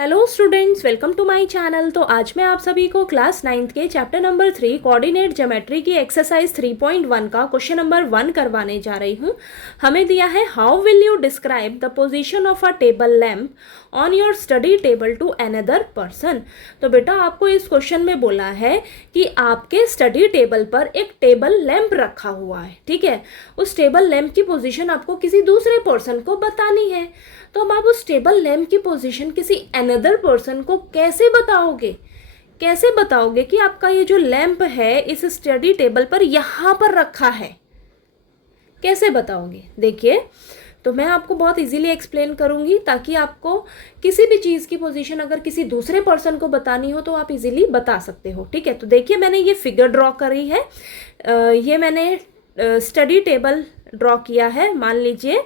Hello students, welcome to my channel. तो आज मैं आप सभी को क्लास 9th के चैप्टर नंबर 3 कोऑर्डिनेट ज्योमेट्री की एक्सरसाइज 3.1 का क्वेश्चन नंबर 1 करवाने जा रही हूँ। हमें दिया है how will you describe the position of a table lamp on your study table to another person. तो बेटा आपको इस क्वेश्चन में बोला है कि आपके स्टडी टेबल पर एक टेबल लैम्प रखा हुआ है, ठीक है। उस टेबल लैम्प की पोजीशन आपको किसी दूसरे पर्सन को बतानी है। तो अब आप उस टेबल लैम्प की पोजीशन किसी अनदर पर्सन को कैसे बताओगे कि आपका ये जो लैम्प है इस स्टडी टेबल पर यहाँ पर रखा है, कैसे बताओगे? देखिए, तो मैं आपको बहुत इजीली एक्सप्लेन करूंगी ताकि आपको किसी भी चीज़ की पोजीशन अगर किसी दूसरे पर्सन को बतानी हो तो आप इजीली बता सकते हो, ठीक है। तो देखिए, मैंने ये फिगर ड्रॉ करी है। ये मैंने स्टडी टेबल ड्रॉ किया है। मान लीजिए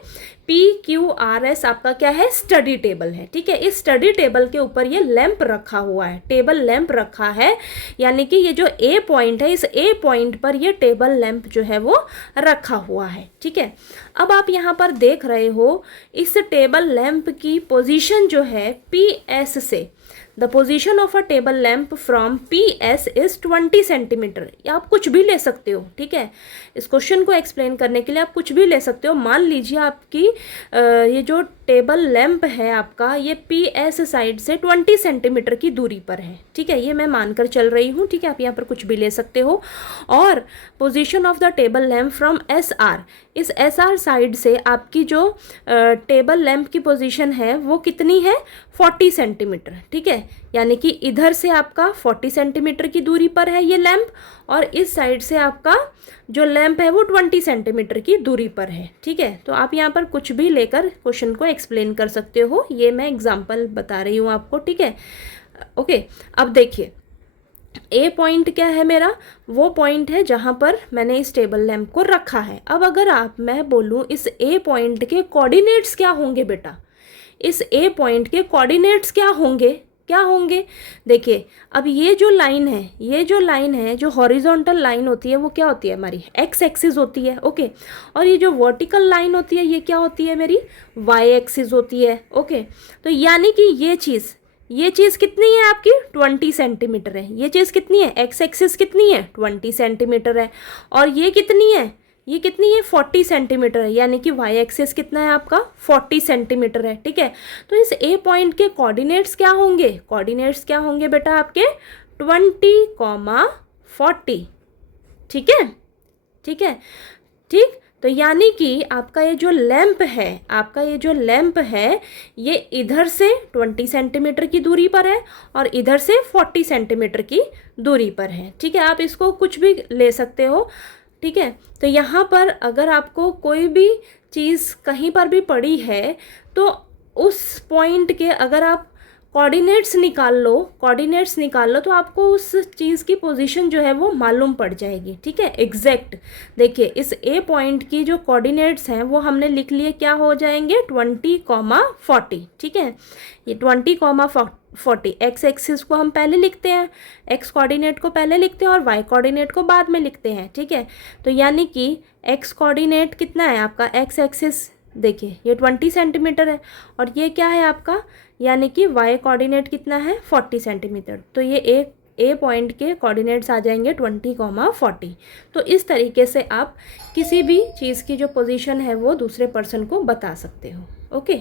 PQRS आपका क्या है? स्टडी टेबल है, ठीक है। इस स्टडी टेबल के ऊपर ये लैंप रखा हुआ है, टेबल लैंप रखा है, यानी कि ये जो A पॉइंट है, इस A पॉइंट पर ये टेबल लैंप जो है वो रखा हुआ है, ठीक है। अब आप यहाँ पर देख रहे हो इस टेबल लैंप की पोजीशन जो है PS से, the position of a table lamp from PS is 20 centimetre. या आप कुछ भी ले सकते हो, ठीक है। इस क्वेश्चन को एक्सप्लेन करने के लिए आप कुछ भी ले सकते हो। मान लीजिए आपकी ये जो टेबल लैम्प है आपका, ये PS साइड से 20 सेंटीमीटर की दूरी पर है, ठीक है। ये मैं मानकर चल रही हूँ, ठीक है। आप यहाँ पर कुछ भी ले सकते हो। और position of the table lamp from SR, इस SR साइड से आपकी जो टेबल लैम्प की पोजीशन है वो कितनी है? 40 सेंटीमीटर, ठीक है। यानी कि इधर से आपका 40 सेंटीमीटर की दूरी पर है ये लैम्प, और इस साइड से आपका जो लैम्प है वो 20 सेंटीमीटर की दूरी पर है, ठीक है। तो आप यहाँ पर कुछ भी लेकर क्वेश्चन को एक्सप्लेन कर सकते हो। ये मैं एग्जांपल बता रही हूँ आपको, ठीक है। ओके, अब देखिए, A पॉइंट क्या है मेरा? वो पॉइंट है जहाँ पर मैंने इस टेबल लैम्प को रखा है। अब अगर मैं बोलूँ इस A पॉइंट के कोऑर्डिनेट्स क्या होंगे बेटा, इस A पॉइंट के कोऑर्डिनेट्स क्या होंगे? देखिए, अब ये जो लाइन है, जो हॉरिजॉन्टल लाइन होती है वो क्या होती है? हमारी एक्स एक्सिस होती है, ओके। और ये जो वर्टिकल लाइन होती है ये क्या होती है? मेरी वाई एक्सिस होती है, ओके। तो यानी कि ये चीज़ कितनी है आपकी? 20 सेंटीमीटर है। ये चीज़ कितनी है? एक्स एक्सिस कितनी है? 20 सेंटीमीटर है। और ये कितनी है? 40 सेंटीमीटर है। यानी कि वाई एक्सिस कितना है आपका? 40 सेंटीमीटर है, ठीक है। तो इस A पॉइंट के कोऑर्डिनेट्स क्या होंगे बेटा आपके? 20, 40, ठीक है। तो यानी कि आपका ये जो लैम्प है ये इधर से 20 सेंटीमीटर की दूरी पर है और इधर से 40 सेंटीमीटर की दूरी पर है, ठीक है। आप इसको कुछ भी ले सकते हो, ठीक है। तो यहाँ पर अगर आपको कोई भी चीज़ कहीं पर भी पड़ी है तो उस पॉइंट के अगर आप कोऑर्डिनेट्स निकाल लो तो आपको उस चीज़ की पोजीशन जो है वो मालूम पड़ जाएगी, ठीक है, एग्जैक्ट। देखिए, इस A पॉइंट की जो कोऑर्डिनेट्स हैं वो हमने लिख लिए, क्या हो जाएंगे? 20, 40, ठीक है। ये 20, 40 एक्स एक्सिस को हम पहले लिखते हैं, एक्स कोऑर्डिनेट को पहले लिखते हैं और वाई कोऑर्डिनेट को बाद में लिखते हैं, ठीक है। तो यानी कि एक्स कोऑर्डिनेट कितना है आपका? एक्स एक्सिस देखिए ये 20 सेंटीमीटर है और ये क्या है आपका? यानी कि वाई कोऑर्डिनेट कितना है? 40 सेंटीमीटर। तो ये A पॉइंट के कोऑर्डिनेट्स आ जाएंगे 20, 40। तो इस तरीके से आप किसी भी चीज़ की जो पोजीशन है वो दूसरे पर्सन को बता सकते हो, ओके।